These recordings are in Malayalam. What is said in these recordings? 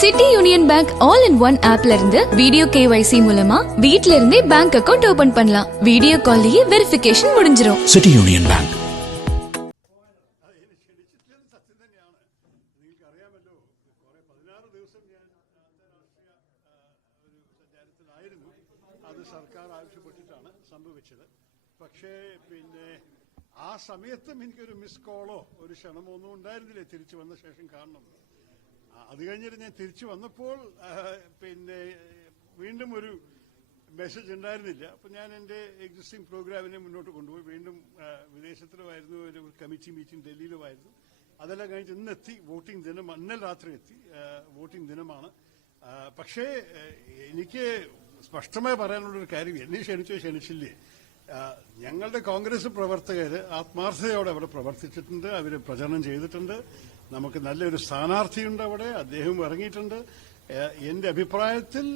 City union bank all in one ஆப்ல இருந்து வீடியோ KYC மூலமா வீட்ல இருந்தே பேங்க் அக்கவுண்ட் ஓபன் பண்ணலாம். வீடியோ கால்லயே வெரிஃபிகேஷன் முடிஞ்சிரும். City union bank. അത് സർക്കാർ ആവശ്യപ്പെട്ടിട്ടാണ് സംഭവിച്ചത്. പക്ഷേ ആ സമയത്തും എനിക്കൊരു മിസ് കോളോ ഒരു ക്ഷണമോ ഒന്നും ഉണ്ടായിരുന്നില്ല തിരിച്ചു വന്ന ശേഷം കാണണം. അത് കഴിഞ്ഞിട്ട് ഞാൻ തിരിച്ചു വന്നപ്പോൾ വീണ്ടും ഒരു മെസ്സേജ് ഉണ്ടായിരുന്നില്ല. അപ്പം ഞാൻ എൻ്റെ എക്സിസ്റ്റിംഗ് പ്രോഗ്രാമിനെ മുന്നോട്ട് കൊണ്ടുപോയി. വീണ്ടും വിദേശത്തിലുമായിരുന്നു, ഒരു കമ്മിറ്റി മീറ്റിംഗ് ഡൽഹിയിലുമായിരുന്നു. അതെല്ലാം കഴിഞ്ഞ് ഇന്നെത്തി വോട്ടിംഗ് ദിനം. ഇന്നലെ രാത്രി എത്തി, വോട്ടിംഗ് ദിനമാണ്. പക്ഷേ എനിക്ക് സ്പഷ്ടമായി പറയാനുള്ളൊരു കാര്യം, എന്നെ ക്ഷണിച്ചില്ലേ, ഞങ്ങളുടെ കോൺഗ്രസ് പ്രവർത്തകർ ആത്മാർത്ഥതയോടെ അവിടെ പ്രവർത്തിച്ചിട്ടുണ്ട്. അവർ പ്രചരണം ചെയ്തിട്ടുണ്ട്. നമുക്ക് നല്ലൊരു സ്ഥാനാർത്ഥിയുണ്ട് അവിടെ, അദ്ദേഹം ഇറങ്ങിയിട്ടുണ്ട്. എന്റെ അഭിപ്രായത്തിൽ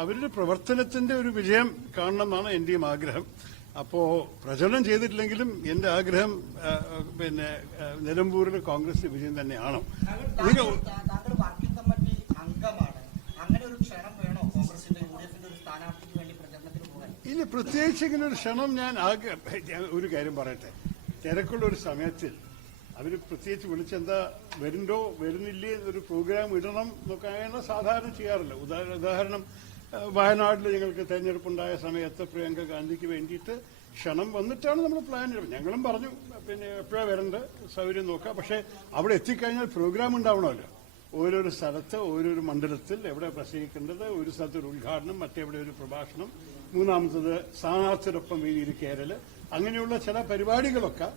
അവരുടെ പ്രവർത്തനത്തിന്റെ ഒരു വിജയം കാണണമെന്നാണ് എന്റെയും ആഗ്രഹം. അപ്പോ പ്രചരണം ചെയ്തിട്ടില്ലെങ്കിലും എന്റെ ആഗ്രഹം നിലമ്പൂരിൽ കോൺഗ്രസ് വിജയം തന്നെയാണ്. ഇനി പ്രത്യേകിച്ച് ഇങ്ങനെ ഒരു ക്ഷണം ഞാൻ ഒരു കാര്യം പറയട്ടെ, തിരക്കുള്ള ഒരു സമയത്തിൽ അവർ പ്രത്യേകിച്ച് വിളിച്ചെന്താ വരുന്നുണ്ടോ വരുന്നില്ലേ ഒരു പ്രോഗ്രാം ഇടണം എന്നൊക്കെ സാധാരണ ചെയ്യാറില്ല. ഉദാഹരണം വയനാട്ടിൽ ഞങ്ങൾക്ക് തെരഞ്ഞെടുപ്പുണ്ടായ സമയത്ത് പ്രിയങ്ക ഗാന്ധിക്ക് വേണ്ടിയിട്ട് ക്ഷണം വന്നിട്ടാണ് നമ്മൾ പ്ലാൻ ചെയ്യുന്നത്. ഞങ്ങളും പറഞ്ഞു എപ്പോഴാണ് വരേണ്ടത്, സൗകര്യം നോക്കാം. പക്ഷെ അവിടെ എത്തിക്കഴിഞ്ഞാൽ പ്രോഗ്രാം ഉണ്ടാവണമല്ലോ. ഓരോരോ സ്ഥലത്ത് ഓരോരോ മണ്ഡലത്തിൽ എവിടെ പ്രസംഗിക്കേണ്ടത്, ഒരു സ്ഥലത്ത് ഒരു ഉദ്ഘാടനം, മറ്റെവിടെ ഒരു പ്രഭാഷണം, മൂന്നാമത്തത് സ്ഥാനാർത്ഥിയോടൊപ്പം വേദിയിൽ കയറല്, അങ്ങനെയുള്ള ചില പരിപാടികളൊക്കെ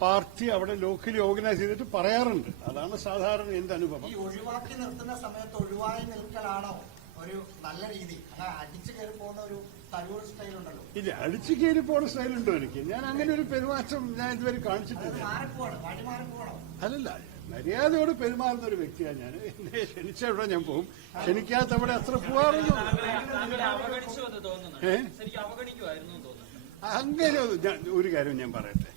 പാർട്ടി അവിടെ ലോക്കലി ഓർഗനൈസ് ചെയ്തിട്ട് പറയാറുണ്ട്. അതാണ് സാധാരണ എന്റെ അനുഭവം. ഒഴിവാക്കി നിർത്തുന്ന സമയത്ത് ഒഴിവായി നിൽക്കലാണോ ഒരു നല്ല രീതി? അടിച്ചു കയറി പോകുന്ന ഒരു തരൂർ സ്റ്റൈൽ ഉണ്ടല്ലോ. ഇല്ല, അടിച്ചു കയറി പോകുന്ന സ്റ്റൈലുണ്ടോ എനിക്ക്? ഞാൻ അങ്ങനെ ഒരു പെരുമാറ്റം ഞാൻ ഇതുവരെ കാണിച്ചിട്ടില്ല. അല്ലല്ല, മര്യാദയോട് പെരുമാറുന്ന ഒരു വ്യക്തിയാണ് ഞാൻ. എന്നെ ക്ഷണിച്ച എവിടെ ഞാൻ പോകും, ക്ഷണിക്കാത്ത അവിടെ അത്ര പോവാറുള്ളൂ. അങ്ങനെ ഒരു കാര്യം ഞാൻ പറയട്ടെ,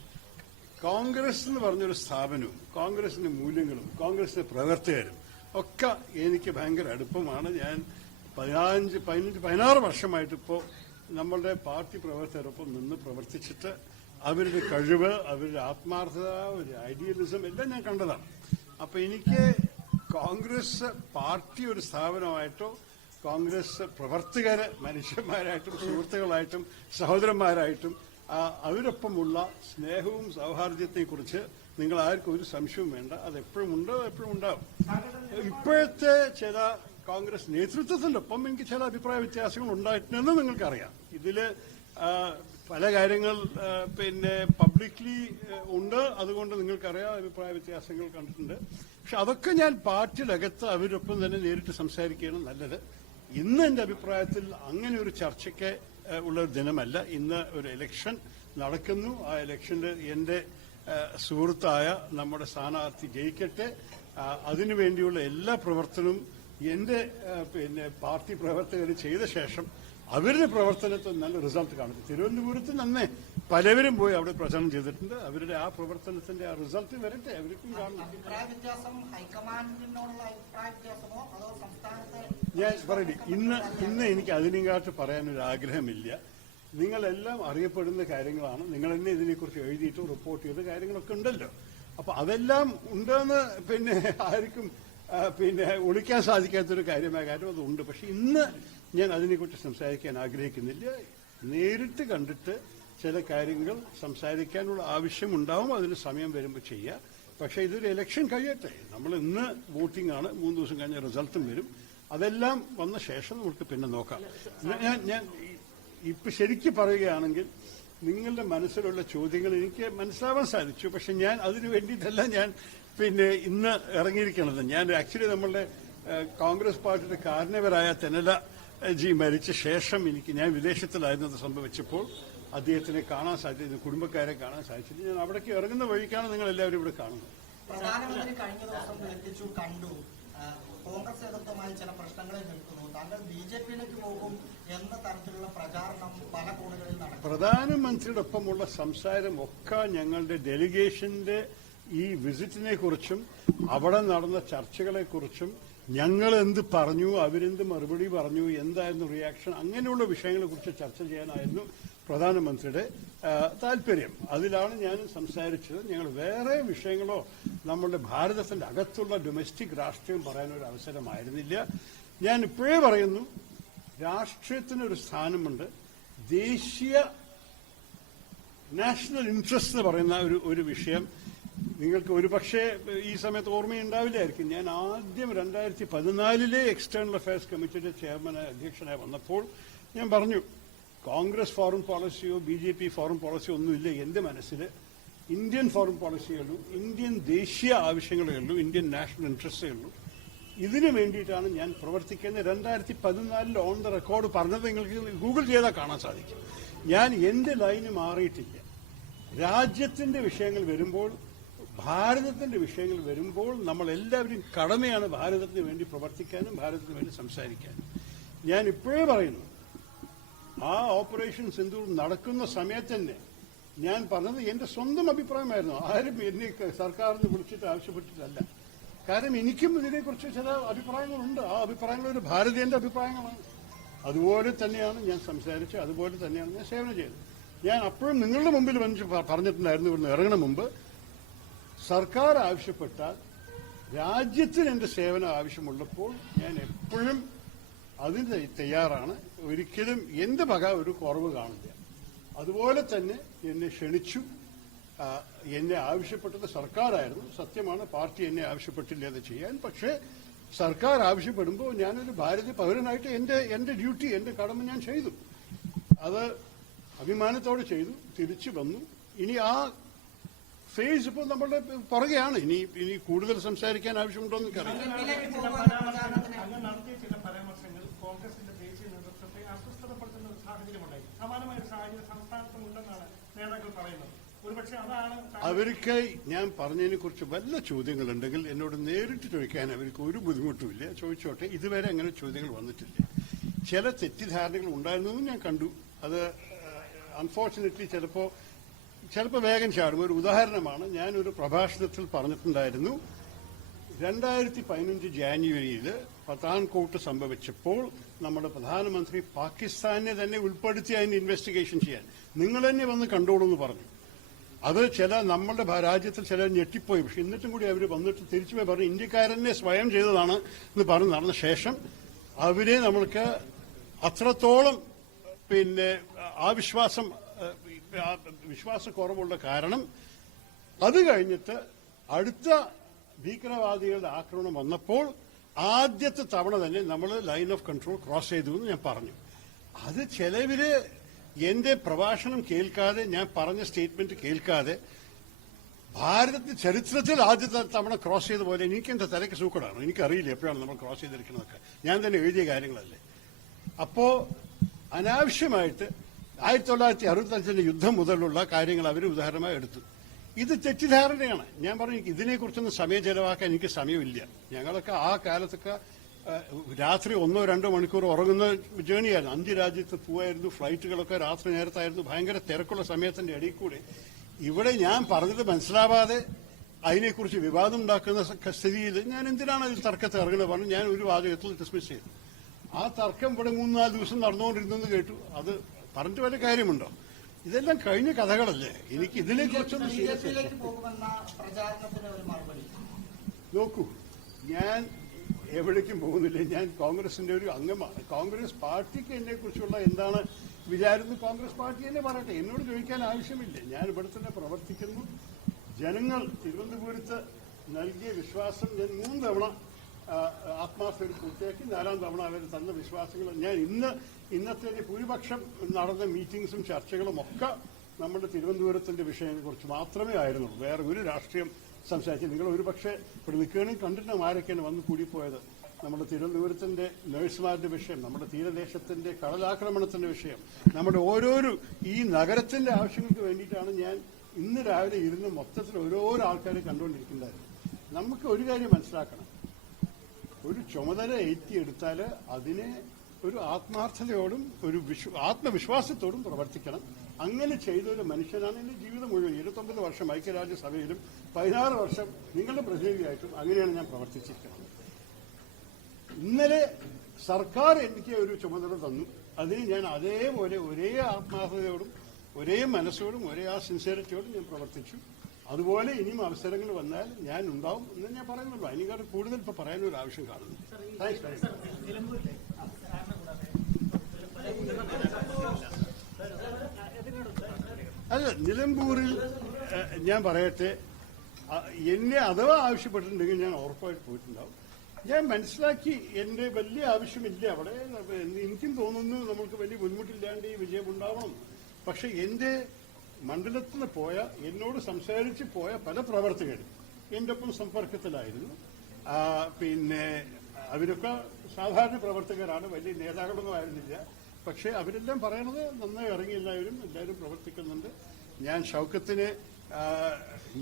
കോൺഗ്രസ് എന്ന് പറഞ്ഞൊരു സ്ഥാപനവും കോൺഗ്രസിന്റെ മൂല്യങ്ങളും കോൺഗ്രസിന്റെ പ്രവർത്തകരും ഒക്കെ എനിക്ക് ഭയങ്കര അടുപ്പമാണ്. ഞാൻ 16 വർഷമായിട്ട് ഇപ്പോൾ നമ്മളുടെ പാർട്ടി പ്രവർത്തകരൊപ്പം നിന്ന് പ്രവർത്തിച്ചിട്ട് അവരുടെ കഴിവ്, അവരുടെ ആത്മാർത്ഥത, അവരുടെ ഐഡിയലിസം എല്ലാം ഞാൻ കണ്ടതാണ്. അപ്പൊ എനിക്ക് കോൺഗ്രസ് പാർട്ടി ഒരു സ്ഥാപനമായിട്ടോ കോൺഗ്രസ് പ്രവർത്തകര് മനുഷ്യന്മാരായിട്ടും സുഹൃത്തുക്കളായിട്ടും സഹോദരന്മാരായിട്ടും അവരൊപ്പമുള്ള സ്നേഹവും സൗഹാർദ്ദത്തെയും കുറിച്ച് നിങ്ങൾ ആർക്കും ഒരു സംശയവും വേണ്ട. അത് എപ്പോഴും ഉണ്ടോ, എപ്പോഴും ഉണ്ടാവും. ഇപ്പോഴത്തെ ചില കോൺഗ്രസ് നേതൃത്വത്തിനൊപ്പം എനിക്ക് ചില അഭിപ്രായ വ്യത്യാസങ്ങൾ ഉണ്ടായിട്ടുണ്ടെന്ന് നിങ്ങൾക്കറിയാം. ഇതില് പല കാര്യങ്ങൾ പബ്ലിക്ലി ഉണ്ട്, അതുകൊണ്ട് നിങ്ങൾക്കറിയാം അഭിപ്രായ വ്യത്യാസങ്ങൾ കണ്ടിട്ടുണ്ട്. പക്ഷെ അതൊക്കെ ഞാൻ പാർട്ടിയിലകത്ത് അവരൊപ്പം തന്നെ നേരിട്ട് സംസാരിക്കുകയാണ് നല്ലത്. ഇന്ന് എന്റെ അഭിപ്രായത്തിൽ അങ്ങനെ ഒരു ചർച്ചയ്ക്ക് ഉള്ളൊരു ദിനമല്ല. ഇന്ന് ഒരു ഇലക്ഷൻ നടക്കുന്നു. ആ ഇലക്ഷനിൽ എന്റെ സുഹൃത്തായ നമ്മുടെ സ്ഥാനാർത്ഥി ജയിക്കട്ടെ. അതിനുവേണ്ടിയുള്ള എല്ലാ പ്രവർത്തനവും എന്റെ പാർട്ടി പ്രവർത്തകർ ചെയ്ത ശേഷം അവരുടെ പ്രവർത്തനത്തിൽ നല്ല റിസൾട്ട് കാണും. തിരുവനന്തപുരത്ത് നന്നേ പലവരും പോയി അവിടെ പ്രചരണം ചെയ്തിട്ടുണ്ട്. അവരുടെ ആ പ്രവർത്തനത്തിന്റെ ആ റിസൾട്ട് വരട്ടെ, അവർക്കും കാണണം. ഞാൻ പറയില്ല, ഇന്ന് എനിക്ക് അതിനെക്കാട്ട് പറയാനൊരു ആഗ്രഹമില്ല. നിങ്ങളെല്ലാം അറിയപ്പെടുന്ന കാര്യങ്ങളാണ്. നിങ്ങൾ തന്നെ ഇതിനെക്കുറിച്ച് എഴുതിയിട്ട് റിപ്പോർട്ട് ചെയ്ത കാര്യങ്ങളൊക്കെ ഉണ്ടല്ലോ. അപ്പൊ അതെല്ലാം ഉണ്ടെന്ന് ആർക്കും ഒളിക്കാൻ സാധിക്കാത്തൊരു കാര്യമായ കാര്യം അതുണ്ട്. പക്ഷെ ഇന്ന് ഞാൻ അതിനെക്കുറിച്ച് സംസാരിക്കാൻ ആഗ്രഹിക്കുന്നില്ല. നേരിട്ട് കണ്ടിട്ട് ചില കാര്യങ്ങൾ സംസാരിക്കാനുള്ള ആവശ്യമുണ്ടാവും. അതിന് സമയം വരുമ്പോൾ ചെയ്യാം. പക്ഷെ ഇതൊരു ഇലക്ഷൻ കഴിയട്ടെ. നമ്മൾ ഇന്ന് വോട്ടിംഗ് ആണ്, 3 ദിവസം കഴിഞ്ഞ റിസൾട്ടും വരും. അതെല്ലാം വന്ന ശേഷം നമുക്ക് പിന്നെ നോക്കാം. ഞാൻ ഇപ്പൊ ശരിക്കും പറയുകയാണെങ്കിൽ നിങ്ങളുടെ മനസ്സിലുള്ള ചോദ്യങ്ങൾ എനിക്ക് മനസ്സിലാവാൻ സാധിച്ചു. പക്ഷെ ഞാൻ അതിനു വേണ്ടിയിട്ടല്ല ഞാൻ ഇന്ന് ഇറങ്ങിയിരിക്കണത്. ഞാൻ ആക്ച്വലി നമ്മളുടെ കോൺഗ്രസ് പാർട്ടിയുടെ കാരണവരായ തെന്നല ജി മരിച്ച ശേഷം ഞാൻ വിദേശത്തിലായിരുന്നത് സംഭവിച്ചപ്പോൾ അദ്ദേഹത്തിനെ കാണാൻ സാധിച്ചത്, കുടുംബക്കാരെ കാണാൻ സാധിച്ചത്. ഞാൻ അവിടേക്ക് ഇറങ്ങുന്ന വഴിക്കാണ് നിങ്ങൾ എല്ലാവരും ഇവിടെ കാണുന്നത്. പ്രധാനമന്ത്രി കഴിഞ്ഞ ദിവസം കണ്ടു. കോൺഗ്രസ് നേതൃത്വമായി ചില പ്രശ്നങ്ങളിൽ നിൽക്കുന്നു. താങ്കൾ BJPയിലേക്ക് പോകും എന്ന തരത്തിലുള്ള പ്രചാരണം പല കോണുകളിൽ നടക്കും. പ്രധാനമന്ത്രിയുടെ ഒപ്പമുള്ള സംസാരം ഒക്കെ ഞങ്ങളുടെ ഡെലിഗേഷന്റെ ഈ വിസിറ്റിനെ കുറിച്ചും അവിടെ നടന്ന ചർച്ചകളെക്കുറിച്ചും ഞങ്ങൾ എന്ത് പറഞ്ഞു, അവരെന്ത് മറുപടി പറഞ്ഞു, എന്തായിരുന്നു റിയാക്ഷൻ, അങ്ങനെയുള്ള വിഷയങ്ങളെ കുറിച്ച് ചർച്ച ചെയ്യാനായിരുന്നു പ്രധാനമന്ത്രിയുടെ താല്പര്യം. അതിലാണ് ഞാൻ സംസാരിച്ചത്. ഞങ്ങൾ വേറെ വിഷയങ്ങളോ നമ്മളുടെ ഭാരതത്തിന്റെ അകത്തുള്ള ഡൊമസ്റ്റിക് രാഷ്ട്രീയം പറയാനൊരു അവസരമായിരുന്നില്ല. ഞാൻ ഇപ്പോഴേ പറയുന്നു, രാഷ്ട്രീയത്തിനൊരു സ്ഥാനമുണ്ട്. ദേശീയ നാഷണൽ ഇൻട്രസ്റ്റ് എന്ന് പറയുന്ന ഒരു വിഷയം നിങ്ങൾക്ക് ഒരുപക്ഷെ ഈ സമയത്ത് ഓർമ്മയുണ്ടാവില്ലായിരിക്കും. ഞാൻ ആദ്യം 2014 എക്സ്റ്റേണൽ അഫയേഴ്സ് കമ്മിറ്റിയുടെ അധ്യക്ഷനായി വന്നപ്പോൾ ഞാൻ പറഞ്ഞു, കോൺഗ്രസ് ഫോറിൻ പോളിസിയോ BJP ഫോറിൻ പോളിസിയോ ഒന്നുമില്ല എന്റെ മനസ്സിൽ. ഇന്ത്യൻ ഫോറിൻ പോളിസിയേ ഉള്ളൂ, ഇന്ത്യൻ ദേശീയ ആവശ്യങ്ങളേ ഉള്ളൂ, ഇന്ത്യൻ നാഷണൽ ഇൻട്രസ്റ്റേ ഉള്ളൂ. ഇതിനു വേണ്ടിയിട്ടാണ് ഞാൻ പ്രവർത്തിക്കുന്നത്. 2014 ഓൺ ദ റെക്കോർഡ് പറഞ്ഞത് നിങ്ങൾക്ക് ഗൂഗിൾ ചെയ്താൽ കാണാൻ സാധിക്കും. ഞാൻ എന്റെ ലൈന് മാറിയിട്ടില്ല. രാജ്യത്തിന്റെ വിഷയങ്ങൾ വരുമ്പോൾ, ഭാരതത്തിന്റെ വിഷയങ്ങൾ വരുമ്പോൾ നമ്മൾ എല്ലാവരും കടമയാണ് ഭാരതത്തിന് വേണ്ടി പ്രവർത്തിക്കാനും ഭാരതത്തിന് വേണ്ടി സംസാരിക്കാനും. ഞാൻ ഇപ്പോഴേ പറയുന്നു, ആ ഓപ്പറേഷൻ സിന്ദൂർ നടക്കുന്ന സമയത്ത് തന്നെ ഞാൻ പറഞ്ഞത് എന്റെ സ്വന്തം അഭിപ്രായമായിരുന്നു. ആരും എന്നെ സർക്കാരിന് വിളിച്ചിട്ട് ആവശ്യപ്പെട്ടിട്ടല്ല. കാരണം എനിക്കും ഇതിനെക്കുറിച്ച് ചില അഭിപ്രായങ്ങളുണ്ട്. ആ അഭിപ്രായങ്ങൾ ഒരു ഭാരതീയന്റെ അഭിപ്രായങ്ങളാണ്. അതുപോലെ തന്നെയാണ് ഞാൻ സംസാരിച്ചത്, അതുപോലെ തന്നെയാണ് ഞാൻ സേവനം ചെയ്തത്. ഞാൻ അപ്പോഴും നിങ്ങളുടെ മുമ്പിൽ പറഞ്ഞിട്ടുണ്ടായിരുന്നു, ഇവിടുന്ന് ഇറങ്ങണ മുമ്പ്, സർക്കാർ ആവശ്യപ്പെട്ടാൽ, രാജ്യത്തിന് എന്റെ സേവനം ആവശ്യമുള്ളപ്പോൾ ഞാൻ എപ്പോഴും അതിന് തയ്യാറാണ്. ഒരിക്കലും എന്റെ വക ഒരു കുറവ് കാണില്ല. അതുപോലെ തന്നെ എന്നെ ക്ഷണിച്ചു. എന്നെ ആവശ്യപ്പെട്ടത് സർക്കാരായിരുന്നു. സത്യമാണ്, പാർട്ടി എന്നെ ആവശ്യപ്പെട്ടില്ല അത് ചെയ്യാൻ. പക്ഷേ സർക്കാർ ആവശ്യപ്പെടുമ്പോൾ ഞാനൊരു ഭാരതീയ പൗരനായിട്ട് എന്റെ ഡ്യൂട്ടി, എന്റെ കടമ ഞാൻ ചെയ്തു. അത് അഭിമാനത്തോടെ ചെയ്തു, തിരിച്ചു വന്നു. ഇനി ആ ഫേസ് ഇപ്പോൾ നമ്മളുടെ പുറകെയാണ്. ഇനി കൂടുതൽ സംസാരിക്കാൻ ആവശ്യമുണ്ടോ എന്ന് എനിക്കറിയാം. കോൺഗ്രസിന്റെ ദേശീയ നേതൃത്വത്തെ അസ്വസ്ഥതപ്പെടുത്തുന്ന ഒരു സാഹചര്യമുണ്ടായി. സമാനമായ ഒരു സാഹചര്യം സംസ്ഥാനത്തുമുണ്ടെന്നാണ് നേതാക്കൾ പറയുന്നത്. ഒരുപക്ഷെ അതാണ് അവർക്ക് ഞാൻ പറഞ്ഞതിനെ കുറിച്ച് വല്ല ചോദ്യങ്ങളുണ്ടെങ്കിൽ എന്നോട് നേരിട്ട് ചോദിക്കാൻ അവർക്ക് ഒരു ബുദ്ധിമുട്ടുമില്ല. ചോദിച്ചോട്ടെ. ഇതുവരെ അങ്ങനെ ചോദ്യങ്ങൾ വന്നിട്ടില്ല. ചില തെറ്റിദ്ധാരണകൾ ഉണ്ടായിരുന്നതും ഞാൻ കണ്ടു. അത് അൺഫോർച്ചുനേറ്റ്ലി ചിലപ്പോൾ വേഗം ചാടും. ഒരു ഉദാഹരണമാണ്, ഞാനൊരു പ്രഭാഷണത്തിൽ പറഞ്ഞിട്ടുണ്ടായിരുന്നു, 2015 ജാനുവരിയിൽ പത്താൻകോട്ട് സംഭവിച്ചപ്പോൾ നമ്മുടെ പ്രധാനമന്ത്രി പാകിസ്ഥാനെ തന്നെ ഉൾപ്പെടുത്തി അതിന് ഇൻവെസ്റ്റിഗേഷൻ ചെയ്യാൻ നിങ്ങൾ തന്നെ വന്ന് കണ്ടോളൂ എന്ന് പറഞ്ഞു. അത് നമ്മുടെ രാജ്യത്തിൽ ചിലർ ഞെട്ടിപ്പോയി. പക്ഷെ എന്നിട്ടും കൂടി അവർ വന്നിട്ട് തിരിച്ചുപോയി പറഞ്ഞു, ഇന്ത്യക്കാരനെ സ്വയം ചെയ്തതാണ് എന്ന് പറഞ്ഞ് നടന്ന ശേഷം അവരെ നമ്മൾക്ക് അത്രത്തോളം ആ വിശ്വാസക്കുറവുള്ള കാരണം അത് കഴിഞ്ഞിട്ട് അടുത്ത ഭീകരവാദികളുടെ ആക്രമണം വന്നപ്പോൾ ആദ്യത്തെ തവണ തന്നെ നമ്മൾ ലൈൻ ഓഫ് കൺട്രോൾ ക്രോസ് ചെയ്തു എന്ന് ഞാൻ പറഞ്ഞു. അത് ചിലവര് എന്റെ പ്രഭാഷണം കേൾക്കാതെ, ഞാൻ പറഞ്ഞ സ്റ്റേറ്റ്മെന്റ് കേൾക്കാതെ, ഭാരതത്തിന്റെ ചരിത്രത്തിൽ ആദ്യത്തെ തവണ ക്രോസ് ചെയ്ത പോലെ എനിക്കെന്റെ തലയ്ക്ക് സൂക്കടാണ്. എനിക്കറിയില്ല എപ്പോഴാണ് നമ്മൾ ക്രോസ് ചെയ്തിരിക്കുന്നതൊക്കെ. ഞാൻ തന്നെ എഴുതിയ കാര്യങ്ങളല്ലേ. അപ്പോ അനാവശ്യമായിട്ട് 1965 യുദ്ധം മുതലുള്ള കാര്യങ്ങൾ അവർ ഉദാഹരണമായി എടുത്തു. ഇത് തെറ്റിദ്ധാരണയാണ്. ഞാൻ പറഞ്ഞു, ഇതിനെക്കുറിച്ചൊന്നും സമയം ചെലവാക്കാൻ എനിക്ക് സമയമില്ല. ഞങ്ങളൊക്കെ ആ കാലത്തൊക്കെ രാത്രി 1-2 മണിക്കൂർ ഉറങ്ങുന്ന ജേണിയായിരുന്നു. 5 രാജ്യത്ത് പോവായിരുന്നു. ഫ്ലൈറ്റുകളൊക്കെ രാത്രി നേരത്തായിരുന്നു. ഭയങ്കര തിരക്കുള്ള സമയത്തിന്റെ ഇടയിൽ കൂടെ ഇവിടെ ഞാൻ പറഞ്ഞത് മനസ്സിലാവാതെ അതിനെക്കുറിച്ച് വിവാദം ഉണ്ടാക്കുന്ന സ്ഥിതിയിൽ ഞാൻ എന്തിനാണ് അതിൽ തർക്കത്തിൽ ഇറങ്ങുന്നത് പറഞ്ഞു. ഞാൻ ഒരു വാചകത്തിൽ ഡിസ്മിസ് ചെയ്തു. ആ തർക്കം ഇവിടെ 3-4 ദിവസം നടന്നുകൊണ്ടിരുന്നെന്ന് കേട്ടു. അത് പറഞ്ഞിട്ട് വല്ല കാര്യമുണ്ടോ? ഇതെല്ലാം കഴിഞ്ഞ കഥകളല്ലേ. എനിക്ക് ഇതിനെക്കുറിച്ചൊന്നും നോക്കൂ, ഞാൻ എവിടേക്കും പോകുന്നില്ല. ഞാൻ കോൺഗ്രസിന്റെ ഒരു അംഗമാണ്. കോൺഗ്രസ് പാർട്ടിക്ക് എന്നെ കുറിച്ചുള്ള എന്താണ് വിചാരം കോൺഗ്രസ് പാർട്ടി തന്നെ പറയട്ടെ. എന്നോട് ചോദിക്കാൻ ആവശ്യമില്ല. ഞാൻ ഇവിടെ തന്നെ പ്രവർത്തിക്കുന്നു. ജനങ്ങൾ തിരുവനന്തപുരത്ത് നൽകിയ വിശ്വാസം ഞാൻ 3 തവണ ആത്മാർത്ഥയിൽ പൂർത്തിയാക്കി. 4ാം തവണ അവർ തന്ന വിശ്വാസങ്ങൾ ഞാൻ ഇന്നത്തെ ഭൂരിപക്ഷം നടന്ന മീറ്റിംഗ്സും ചർച്ചകളും ഒക്കെ നമ്മുടെ തിരുവനന്തപുരത്തിന്റെ വിഷയത്തെക്കുറിച്ച് മാത്രമേ ആയിരുന്നുള്ളൂ. വേറെ ഒരു രാഷ്ട്രീയം സംസാരിച്ചു. നിങ്ങൾ ഒരുപക്ഷെ ഇവിടെ നിൽക്കുകയാണെങ്കിൽ കണ്ടിട്ടും ആരൊക്കെയാണ് വന്ന് കൂടിപ്പോയത്. നമ്മുടെ തിരുവനന്തപുരത്തിന്റെ നഴ്സുമാരുടെ വിഷയം, നമ്മുടെ തീരദേശത്തിന്റെ കടലാക്രമണത്തിന്റെ വിഷയം, നമ്മുടെ ഓരോരോ ഈ നഗരത്തിന്റെ ആവശ്യങ്ങൾക്ക് വേണ്ടിയിട്ടാണ് ഞാൻ ഇന്ന് രാവിലെ ഇരുന്ന് മൊത്തത്തിൽ ഓരോരോ ആൾക്കാരെ കണ്ടുകൊണ്ടിരിക്കുന്നതായിരുന്നു. നമുക്ക് ഒരു കാര്യം മനസ്സിലാക്കണം, ഒരു ചുമതല ഏറ്റിയെടുത്താൽ അതിനെ ഒരു ആത്മാർത്ഥതയോടും ഒരു ആത്മവിശ്വാസത്തോടും പ്രവർത്തിക്കണം. അങ്ങനെ ചെയ്ത ഒരു മനുഷ്യനാണ് എന്റെ ജീവിതം മുഴുവൻ. 29 വർഷം ഐക്യരാജ്യസഭയിലും 16 വർഷം നിങ്ങളുടെ പ്രതിനിധിയായിട്ടും അങ്ങനെയാണ് ഞാൻ പ്രവർത്തിച്ചിരിക്കുന്നത്. ഇന്നലെ സർക്കാർ എനിക്ക് ഒരു ചുമതല തന്നു. അതിന് ഞാൻ അതേപോലെ ഒരേ ആത്മാർത്ഥതയോടും ഒരേ മനസ്സോടും ഒരേ ആ സിൻസിയറിറ്റിയോടും ഞാൻ പ്രവർത്തിച്ചു. അതുപോലെ ഇനിയും അവസരങ്ങൾ വന്നാൽ ഞാൻ ഉണ്ടാവും എന്ന് ഞാൻ പറയുന്നുള്ളൂ. അതിനേക്കാൾ കൂടുതൽ ഇപ്പോൾ പറയാനൊരു ആവശ്യം കാണുന്നു. അല്ല, നിലമ്പൂരിൽ ഞാൻ പറയട്ടെ, എന്നെ അഥവാ ആവശ്യപ്പെട്ടിട്ടുണ്ടെങ്കിൽ ഞാൻ ഉറപ്പായിട്ട് പോയിട്ടുണ്ടാവും. ഞാൻ മനസ്സിലാക്കി എന്റെ വലിയ ആവശ്യമില്ല അവിടെ. എനിക്കും തോന്നുന്നു നമ്മൾക്ക് വലിയ ബുദ്ധിമുട്ടില്ലാണ്ട് ഈ വിജയം ഉണ്ടാവണം. പക്ഷെ എന്റെ മണ്ഡലത്തിൽ നിന്ന് പോയ, എന്നോട് സംസാരിച്ച് പോയ പല പ്രവർത്തകരും എന്റെ ഒപ്പം സമ്പർക്കത്തിലായിരുന്നു. പിന്നെ അവരൊക്കെ സാധാരണ പ്രവർത്തകരാണ്, വലിയ നേതാക്കളൊന്നും ആയിരുന്നില്ല. പക്ഷെ അവരെല്ലാം പറയണത് നന്നായി ഇറങ്ങി എല്ലാവരും പ്രവർത്തിക്കുന്നുണ്ട്. ഞാൻ ഷൗക്കത്തിന്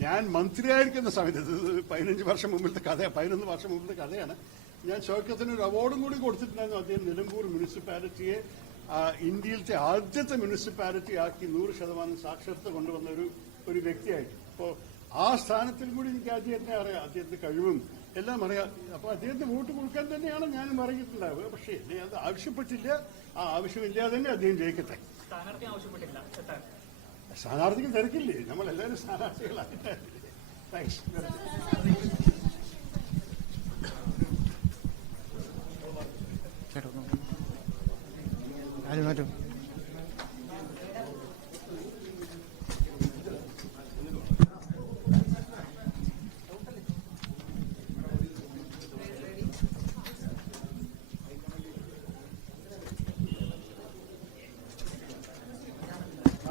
ഞാൻ മന്ത്രിയായിരിക്കുന്ന സമയത്ത്, 15 വർഷം മുമ്പിലത്തെ കഥ, 11 വർഷം മുമ്പിലത്തെ കഥയാണ്. ഞാൻ ഷൗക്കത്തിന് ഒരു അവാർഡും കൂടി കൊടുത്തിട്ടുണ്ടായിരുന്നു. അദ്ദേഹം നിലമ്പൂർ മുനിസിപ്പാലിറ്റിയെ ഇന്ത്യയിലത്തെ ആദ്യത്തെ മുനിസിപ്പാലിറ്റി ആക്കി 100% സാക്ഷരത കൊണ്ടുവന്ന ഒരു വ്യക്തിയായിട്ട്. അപ്പോൾ ആ സ്ഥാനത്തിൽ കൂടി എനിക്ക് അദ്ദേഹത്തെ അറിയാം, അദ്ദേഹത്തിന്റെ കഴിവും എല്ലാം അറിയാം. അപ്പൊ അദ്ദേഹത്തിന് വോട്ട് കൊടുക്കാൻ തന്നെയാണ് ഞാനും പറഞ്ഞിട്ടുണ്ടാവുക. പക്ഷേ എന്നെ അത് ആവശ്യപ്പെട്ടില്ല. ആ ആവശ്യമില്ലാതെ തന്നെ അദ്ദേഹം ജയിക്കട്ടെ. സ്ഥാനാർത്ഥിക്ക് തിരക്കില്ലേ? നമ്മളെല്ലാവരും സ്ഥാനാർത്ഥികളായിട്ടേ. താങ്ക്സ്. മാറ്റും.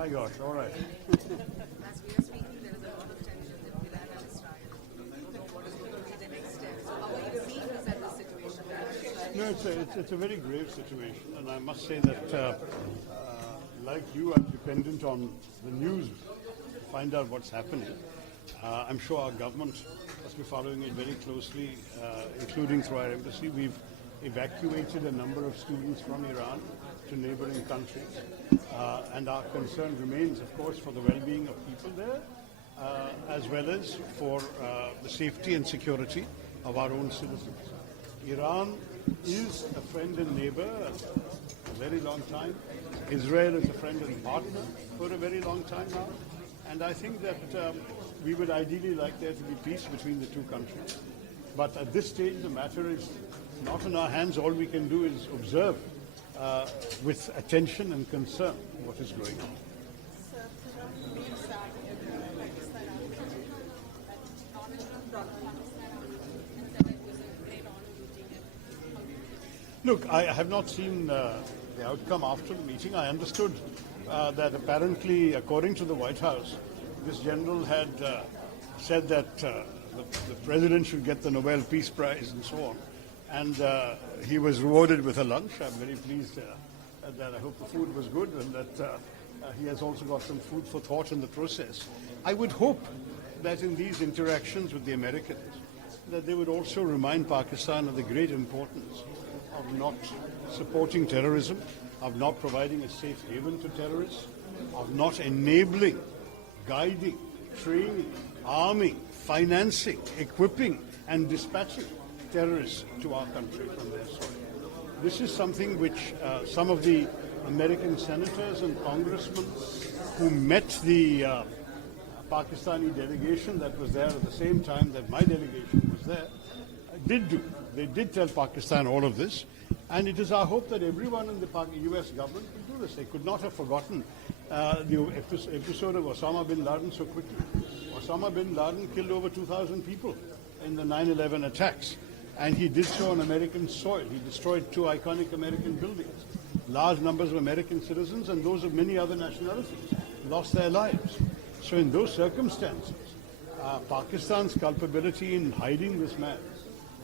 My gosh, all right. As we are speaking, there is a lot of tension in Bilal and Israel. We don't know what is going to be the next step. So how are you seeing this at this situation? No, it's a very grave situation, and I must say that, like you, I'm dependent on the news to find out what's happening. I'm sure our government must be following it very closely, including through our embassy. We've evacuated a number of students from Iran to neighboring countries, and our concern remains, of course, for the well-being of people there, as well as for the safety and security of our own citizens. Iran is a friend and neighbor a very long time. Israel is a friend and partner for a very long time now. And I think that we would ideally like there to be peace between the two countries. But at this stage, the matter is not in our hands. All we can do is observe with attention and concern what is going on. Look, I have not seen the outcome after the meeting. I understood that apparently, according to the White House, this general had said that the president should get the Nobel Peace Prize and so on. And he was rewarded with a lunch. I'm very pleased that I hope the food was good and that he has also got some food for thought in the process. I would hope that in these interactions with the Americans, that they would also remind Pakistan of the great importance of not supporting terrorism, of not providing a safe haven to terrorists, of not enabling, guiding, training, arming, financing, equipping, and dispatching terrorists to our country from their soil. This is something which some of the American senators and congressmen who met the Pakistani delegation that was there at the same time that my delegation was there did do. They did tell Pakistan all of this, and it is our hope that everyone in the U.S. government will do this. They could not have forgotten the episode of Osama bin Laden so quickly. Osama bin Laden killed over 2,000 people in the 9/11 attacks, and he did so on American soil. He destroyed 2 iconic American buildings. Large numbers of American citizens and those of many other nationalities lost their lives. So in those circumstances, Pakistan's culpability in hiding this man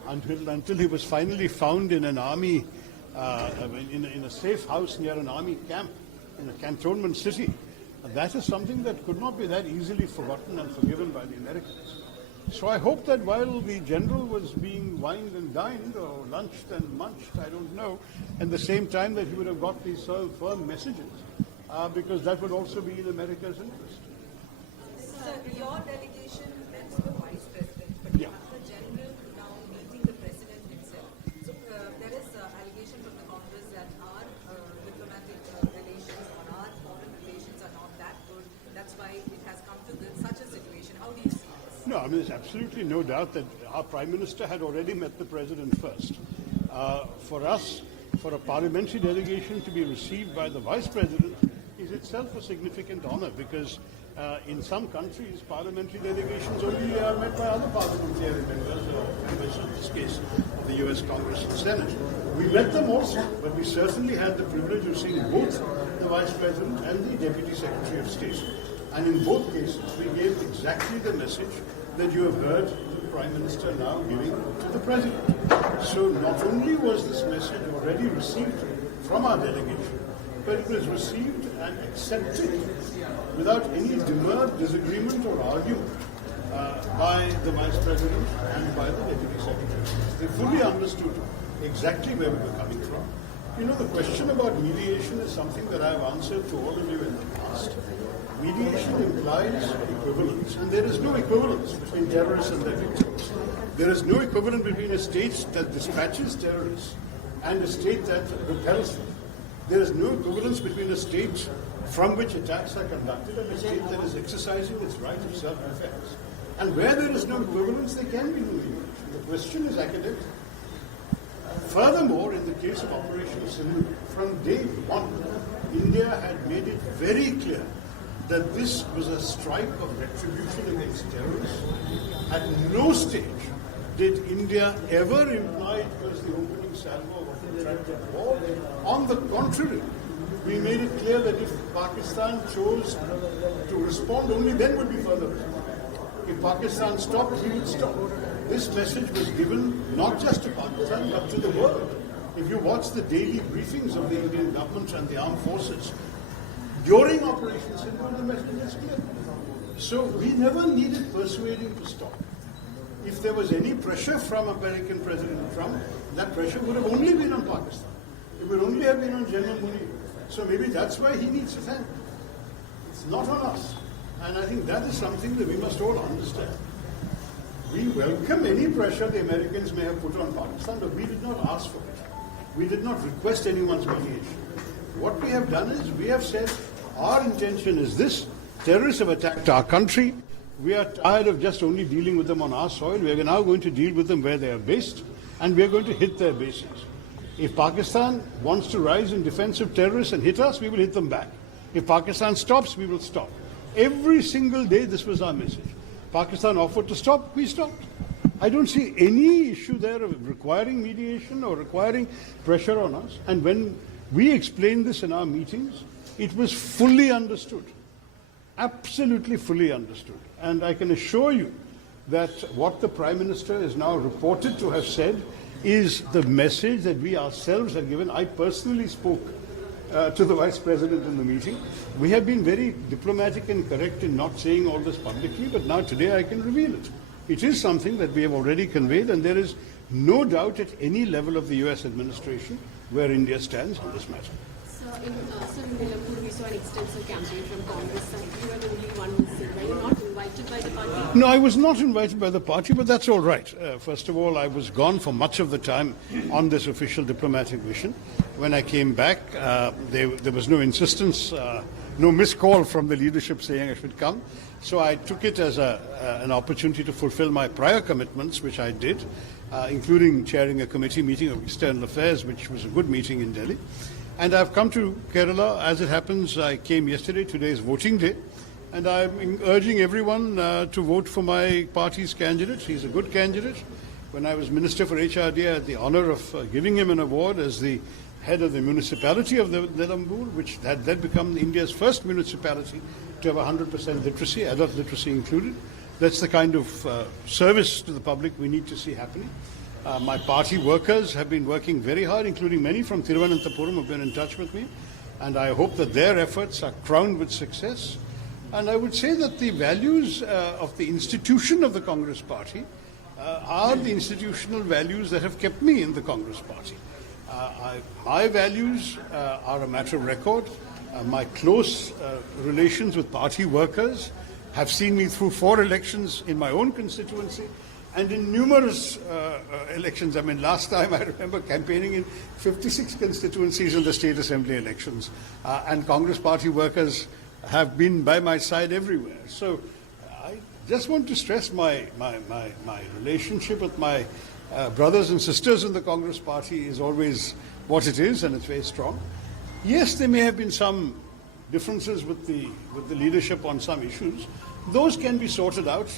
until he was finally found in an army, in a safe house near an army camp in a cantonment city, that is something that could not be that easily forgotten and forgiven by the Americans. So I hope that while the general was being wined and dined, or lunched and munched, I don't know, at the same time that he would have got these firm messages, because that would also be in America's interest. So your delegation met the vice president, but Yeah. the general now meeting the president himself. So I mean, there's absolutely no doubt that our Prime Minister had already met the President first. For us, for a parliamentary delegation to be received by the Vice President is itself a significant honor, because in some countries, parliamentary delegations only are met by other parliamentary members, or members in this case of the US Congress and Senate. We met them also, but we certainly had the privilege of seeing both the Vice President and the Deputy Secretary of State. And in both cases, we gave exactly the message that you have heard the Prime Minister now giving to the President. So not only was this message already received from our delegation, but it was received and accepted without any demur, disagreement or argument by the Vice President and by the Deputy Secretary. They fully understood exactly where we were coming from. You know, the question about mediation is something that I've answered to all of you in the past. Mediation implies equivalence, and there is no equivalence between terrorists and their victims. There is no equivalence between a state that dispatches terrorists and a state that repels them. There is no equivalence between a state from which attacks are conducted and a state that is exercising its right of self-defense. And where there is no equivalence, there can be no mediation. The question is academic. Furthermore, in the case of Operation Sindhu, from day one, India had made it very clear that this was a strike of retribution against terrorists. At no stage did India ever imply it was the opening salvo of a protracted war. On the contrary, we made it clear that if Pakistan chose to respond, only then would be further response. If Pakistan stopped, he would stop. This message was given not just to Pakistan, but to the world. If you watch the daily briefings of the Indian government and the armed forces, during Operation Sindhu, the message is clear. So we never needed persuading to stop. If there was any pressure from American President Trump, that pressure would have only been on Pakistan. It would only have been on General Munir. So maybe that's why he needs to thank. It's not on us. And I think that is something that we must all understand. We welcome any pressure the Americans may have put on Pakistan, but we did not ask for it. We did not request anyone's mediation. What we have done is we have said our intention is this. Terrorists have attacked our country. We are tired of just only dealing with them on our soil. We are now going to deal with them where they are based, and we are going to hit their bases. If Pakistan wants to rise in defense of terrorists and hit us, we will hit them back. If Pakistan stops, we will stop. Every single day, this was our message. Pakistan offered to stop, we stopped. I don't see any issue there of requiring mediation or requiring pressure on us. And when we explained this in our meetings, it was fully understood. Absolutely fully understood. And I can assure you that what the Prime Minister is now reported to have said is the message that we ourselves have given. I personally spoke to the Vice President in the meeting. We have been very diplomatic and correct in not saying all this publicly, but now today I can reveal it. It is something that we have already conveyed, and there is no doubt at any level of the US administration where India stands on this matter. In Nilapur, we saw an extensive campaign from Congress side. You were the only one who said, were you not invited by the party? No, I was not invited by the party, but that's all right. First of all, I was gone for much of the time on this official diplomatic mission. When I came back, there was no insistence, no missed call from the leadership saying I should come. So I took it as an opportunity to fulfill my prior commitments, which I did, including chairing a committee meeting of External Affairs, which was a good meeting in Delhi. And I've come to Kerala. As it happens, I came yesterday. Today is voting day. And I'm urging everyone to vote for my party's candidate. He's a good candidate. When I was Minister for HRD, I had the honor of giving him an award as the head of the municipality of Nilambur, which had then become India's first municipality to have 100% literacy, adult literacy included. That's the kind of service to the public we need to see happening. My party workers have been working very hard, including many from Thiruvananthapuram who have been in touch with me. And I hope that their efforts are crowned with success. And I would say that the values of the institution of the Congress Party are the institutional values that have kept me in the Congress Party. My values are a matter of record. My close relations with party workers have seen me through 4 elections in my own constituency and in numerous elections. I mean, last time I remember campaigning in 56 constituencies in the state assembly elections. And Congress party workers have been by my side everywhere. So just want to stress my relationship with my brothers and sisters in the Congress party is always what it is, and it's very strong. Yes, there may have been some differences with the leadership on some issues. Those can be sorted out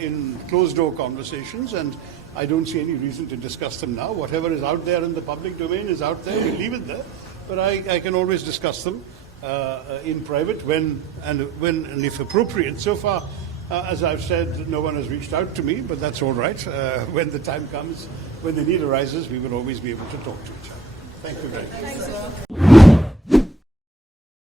in closed-door conversations, and I don't see any reason to discuss them now. Whatever is out there in the public domain is out there. We'll leave it there. But I can always discuss them in private when and if appropriate. So far, as I've said, no one has reached out to me, but that's all right. When the time comes, when the need arises, we will always be able to talk to each other. Thank you very much.